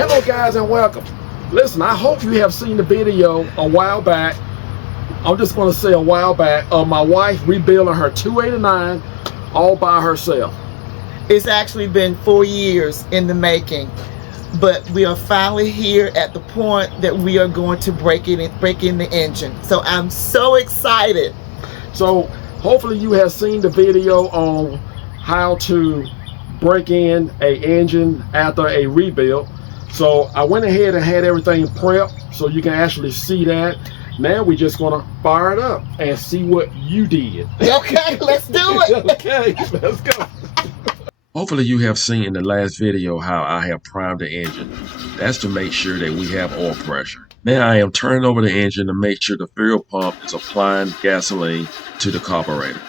Hello guys and welcome. Listen, I hope you have seen the video a while back. I'm just going to say a while back of my wife rebuilding her 289 all by herself. It's actually been 4 years in the making, but we are finally here at the point that we are going to break in the engine. So I'm so excited. So hopefully you have seen the video on how to break in a engine after a rebuild. So I went ahead and had everything prepped so you can actually see that. Now we're just gonna fire it up and see what you did. Okay, let's do it. Okay, let's go. Hopefully you have seen in the last video how I have primed the engine. That's to make sure that we have oil pressure. Now I am turning over the engine to make sure the fuel pump is applying gasoline to the carburetor.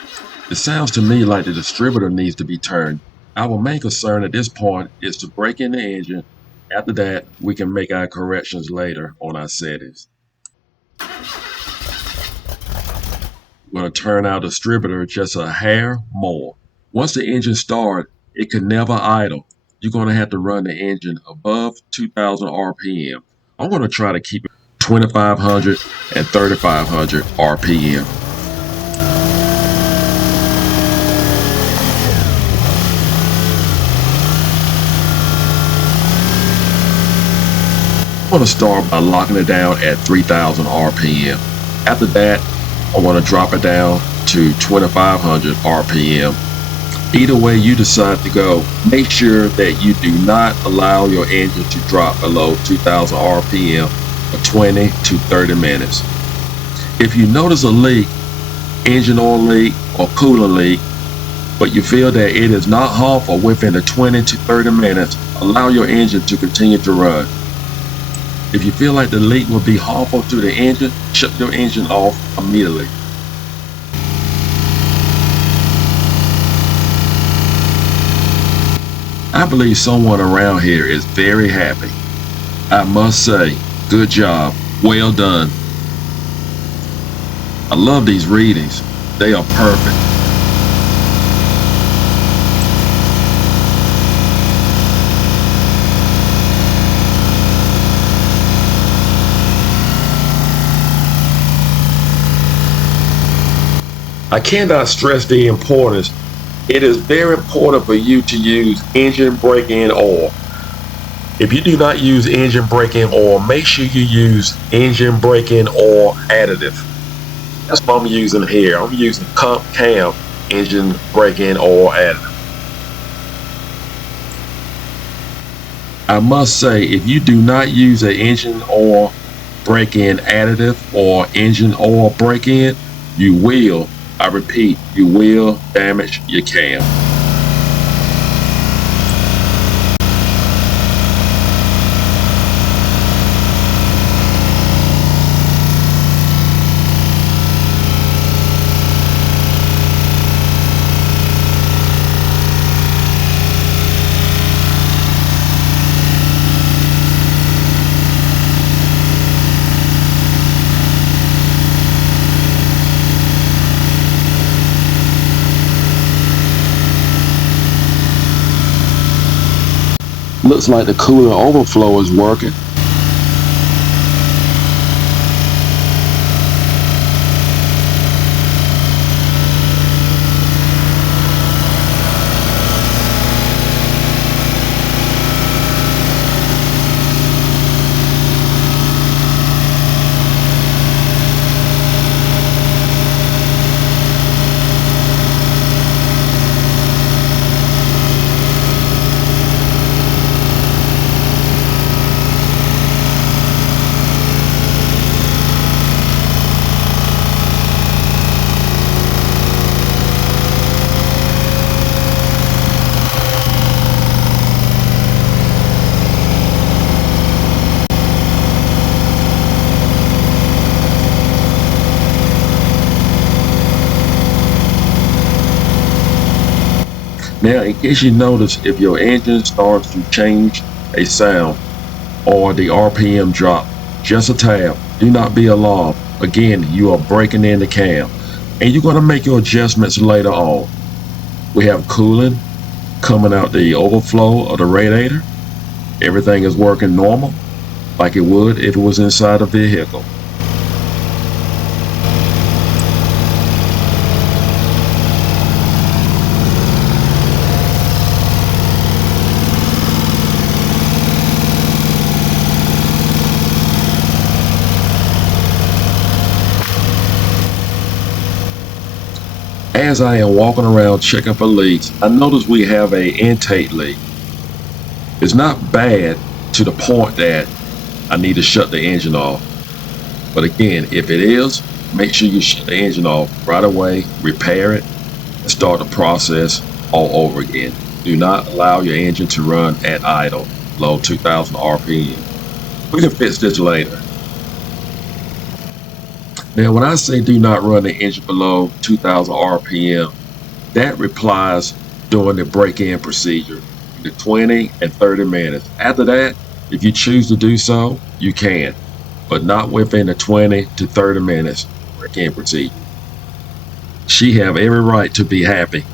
It sounds to me like the distributor needs to be turned. Our main concern at this point is to break in the engine. After that, we can make our corrections later on our settings. We're going to turn our distributor just a hair more. Once the engine starts, it can never idle. You're going to have to run the engine above 2,000 RPM. I'm going to try to keep it 2,500 and 3,500 RPM. I'm going to start by locking it down at 3,000 RPM. After that, I want to drop it down to 2,500 RPM. Either way you decide to go, make sure that you do not allow your engine to drop below 2,000 RPM for 20 to 30 minutes. If you notice a leak, engine oil leak or coolant leak, but you feel that it is not harmful within the 20 to 30 minutes, allow your engine to continue to run. If you feel like the leak will be harmful to the engine, shut your engine off immediately. I believe someone around here is very happy. I must say, good job, well done. I love these readings, they are perfect. I cannot stress the importance. It is very important for you to use engine break-in oil. If you do not use engine break-in oil, make sure you use engine break-in oil additive. That's what I'm using here. I'm using Camshaft engine break-in oil additive. I must say, if you do not use an engine oil break-in additive or engine oil break-in, you will, I repeat, you will damage your cam. Looks like the coolant overflow is working. Now, in case you notice, if your engine starts to change a sound or the RPM drop just a tab, do not be alarmed. Again, you are breaking in the cam, and you're going to make your adjustments later on. We have coolant coming out the overflow of the radiator. Everything is working normal, like it would if it was inside a vehicle. As I am walking around checking for leaks, I notice we have an intake leak. It's not bad to the point that I need to shut the engine off. But again, if it is, make sure you shut the engine off right away, repair it, and start the process all over again. Do not allow your engine to run at idle, below 2,000 RPM. We can fix this later. Now, when I say do not run the engine below 2,000 RPM, that applies during the break-in procedure, the 20 and 30 minutes. After that, if you choose to do so, you can, but not within the 20 to 30 minutes break-in procedure. She have every right to be happy.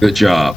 Good job.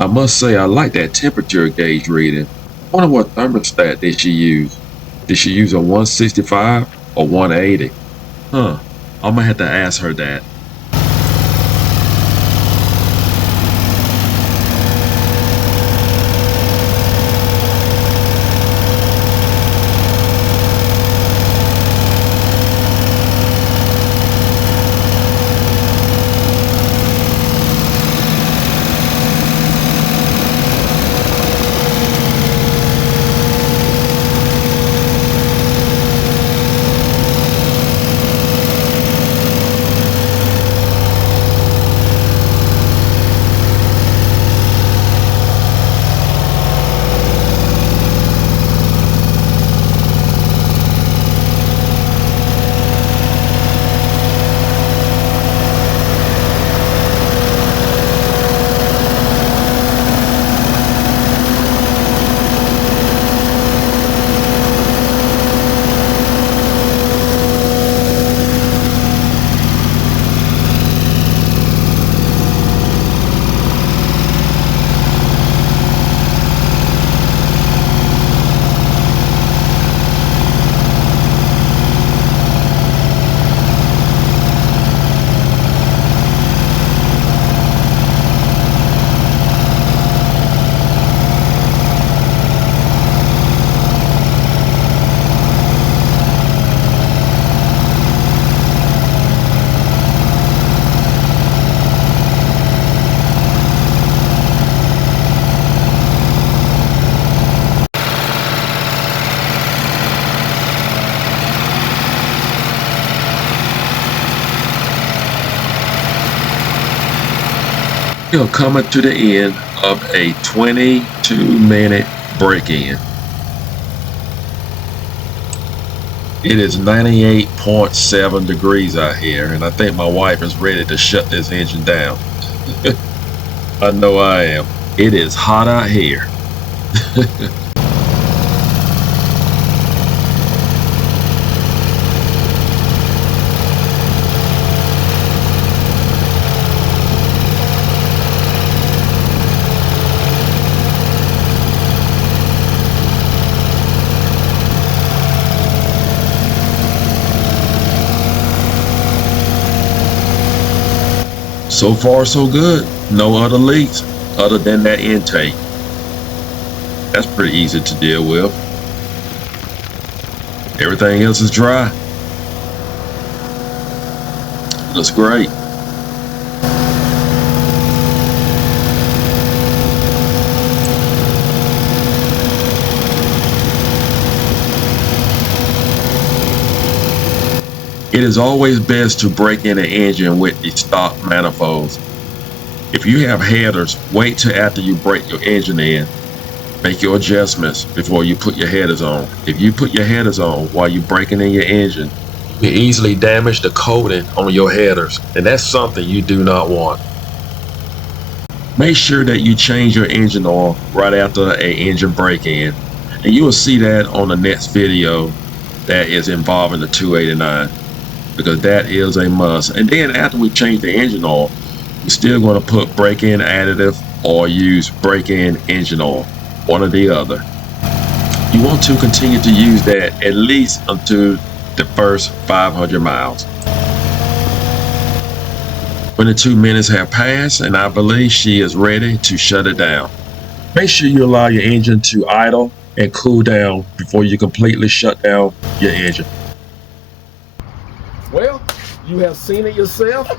I must say I like that temperature gauge reading. I wonder what thermostat did she use? Did she use a 165 or 180? I'm gonna have to ask her that. We are coming to the end of a 22-minute break-in. It is 98.7 degrees out here, and I think my wife is ready to shut this engine down. I know I am. It is hot out here. So far, so good. No other leaks other than that intake. That's pretty easy to deal with. Everything else is dry. Looks great. It is always best to break in an engine with the stock manifolds. If you have headers, wait till after you break your engine in Make your adjustments before you put your headers on. If you put your headers on while you're breaking in your engine, you can easily damage the coating on your headers, and that's something you do not want. Make sure that you change your engine oil right after an engine break-in, and you will see that on the next video that is involving the 289, because that is a must. And then after we change the engine oil, we're still going to put break-in additive or use break-in engine oil, one or the other. You want to continue to use that at least until the first 500 miles. When the 2 minutes have passed, and I believe she is ready to shut it down. Make sure you allow your engine to idle and cool down before you completely shut down your engine. Well, you have seen it yourself,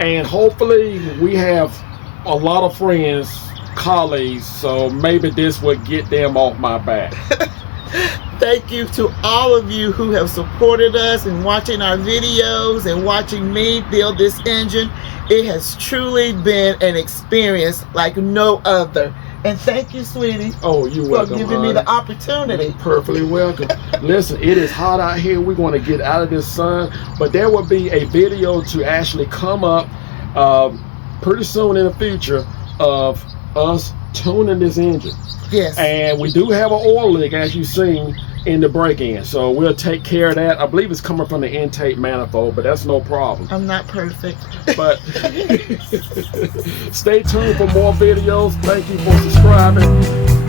and hopefully we have a lot of friends, colleagues, so maybe this would get them off my back. Thank you to all of you who have supported us and watching our videos and watching me build this engine. It has truly been an experience like no other. And thank you, sweetie. Oh, you're welcome, for giving me the opportunity. You're perfectly welcome. Listen, it is hot out here. We're going to get out of this sun, but there will be a video to actually come up pretty soon in the future of us tuning this engine. Yes. And we do have an oil leak, as you've seen, in the break-in. So we'll take care of that. I believe it's coming from the intake manifold, but that's no problem. I'm not perfect. But stay tuned for more videos. Thank you for subscribing.